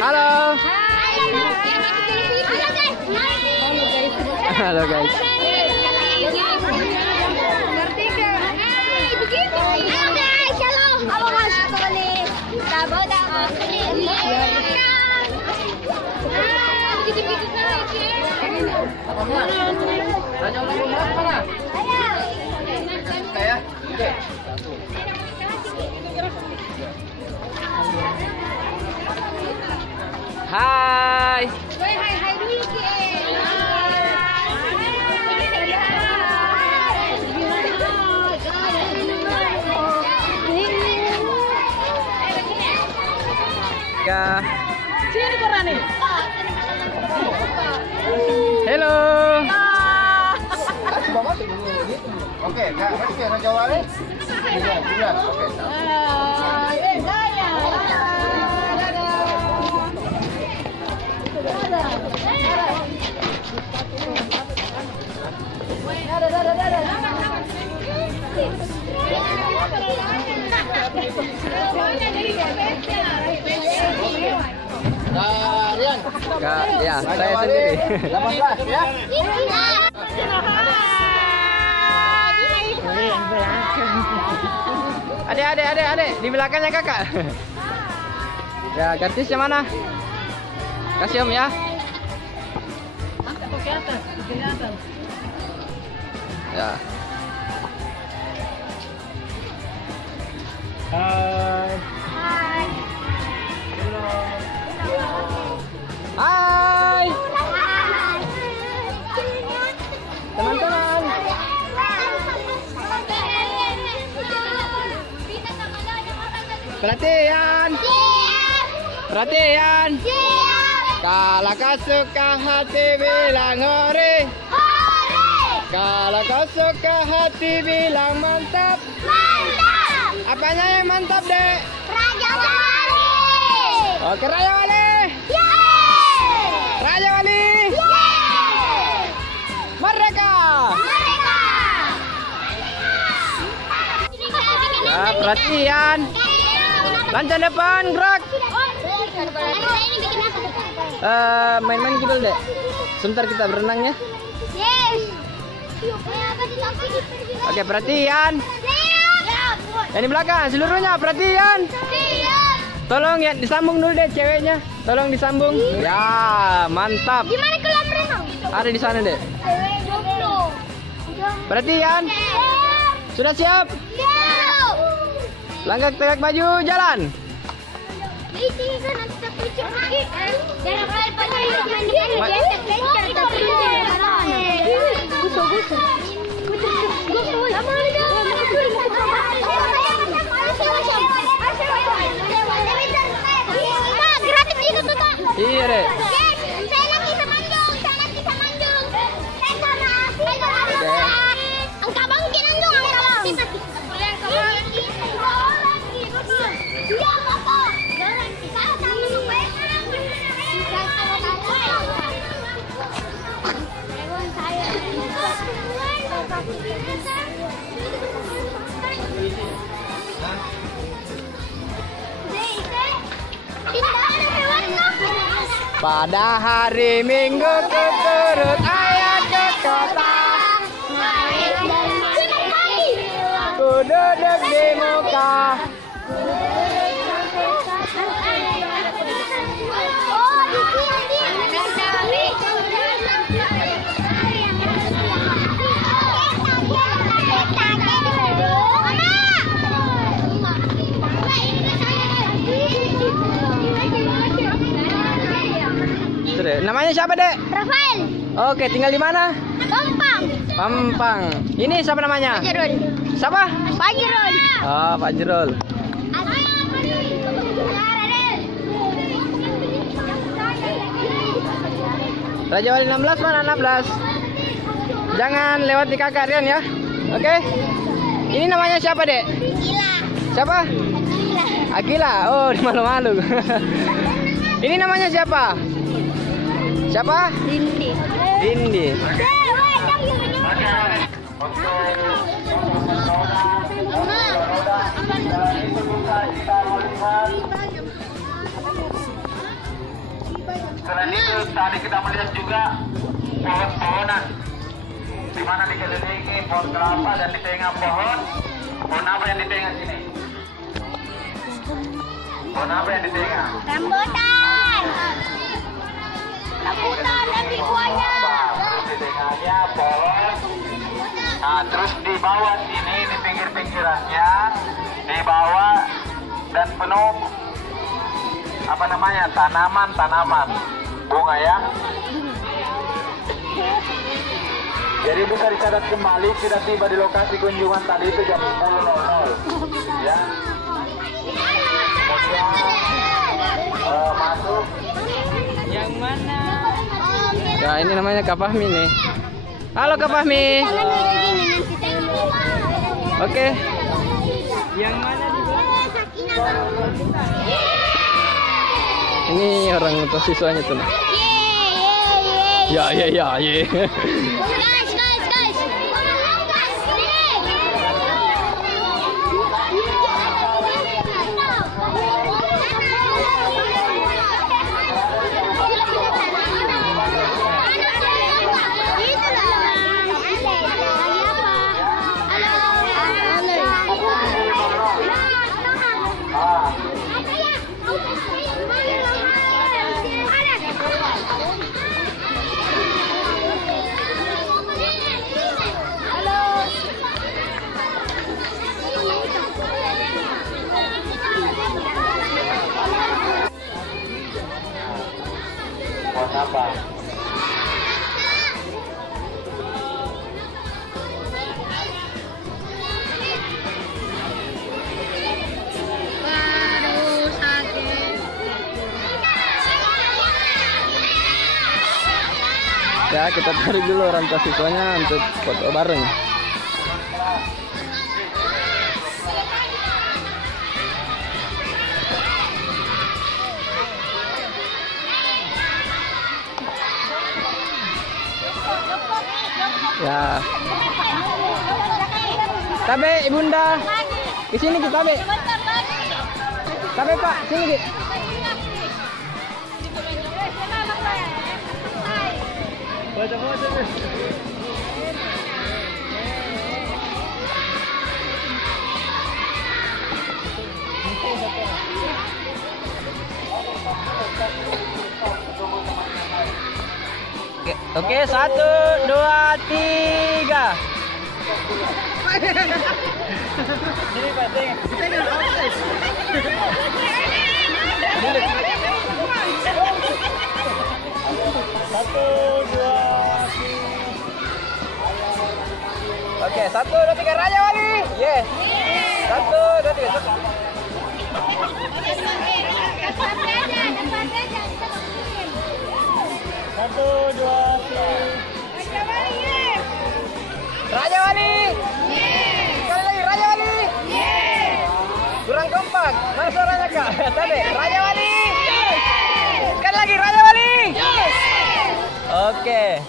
Halo. Halo guys. Hai. Hai dulu Ki. Ya. Sini Korani. Halo. Oke, Kak, Kak Jawa nih. Iya, oke. Rian. Kak, ya, saya sendiri. 18 ya. Adik, di belakangnya kakak. Ya, kartisnya mana? Kasih om ya. Ya. Hai. Hai. Teman-teman. Perhatian. Perhatian. Kalau kau suka hati bilang hore. Kalau kau suka hati bilang mantap. Apanya yang mantap, Dek? Raja Wali. Oke, Raja Wali. Raja Wali. Merdeka. Ya, perhatian. Lancar depan, gerak. Main-main gitu, Dek. Sebentar kita berenang ya. Oke, perhatian. Yang di belakang, seluruhnya perhatian. Tolong ya disambung dulu deh ceweknya. Tolong disambung. Ya, mantap. Gimana kolam renang? Ada di sana, Dek. Perhatian. Sudah siap? Langkah tegak maju, jalan. Gratis itu tuh, Pak. Iya, Dek. Saya lagi semanjung. Angka bangkit anjung, angka bangkit. Pada hari Minggu ku turut ayah ke kota. Ku duduk di muka. Namanya siapa, Dek? Rafael. Oke, tinggal di mana? Pampang. Pampang. Ini siapa namanya? Fajrul. Siapa? Fajrul. Oh, Pak Jerol. Raja Wali 16 mana 16? Jangan lewat di kakak Rian ya. Oke. Ini namanya siapa, Dek? Gila. Siapa? Akila. Oh, malu-malu. Ini namanya siapa? Siapa? Dindi. Dindi. Terus tadi kita melihat juga pohon-pohonan, di mana dikelilingi pohon kelapa dan di tengah pohon apa yang di tengah sini? Pohon apa yang di tengah? Rambutan. Rambutan ambil buahnya. Terus di tengahnya pohon. Nah, terus di bawah sini, di pinggir-pinggirannya, di bawah dan penuh apa namanya, tanaman bunga ya. Jadi bisa dicatat kembali, kita tiba di lokasi kunjungan tadi itu jam 10.00 ya. Kemudian masuk. Yang mana? Ya ini namanya Kak Fahmi nih. Halo Kak Fahmi. Oke. Yang mana di Ini orang tua siswanya tuh. Ya. Guys. Buat apa? Ya kita tarik dulu orang tua siswanya untuk foto bareng. Ya. Tabe ibunda. Ke sini kita Tabe. Tabe Pak, sini Ki. Foto-foto. Oke, 1, 2, 3. Ini Pak Sing. Oke, 1, 2, 3 Raja Wali. Yes. 1, 2, 3. Satu, dua, tiga. Raja Wali. Sekali lagi Raja Wali. Kurang kompak. Mana suaranya Kak? Tadi Raja Wali. Sekali lagi Raja Wali. Oke.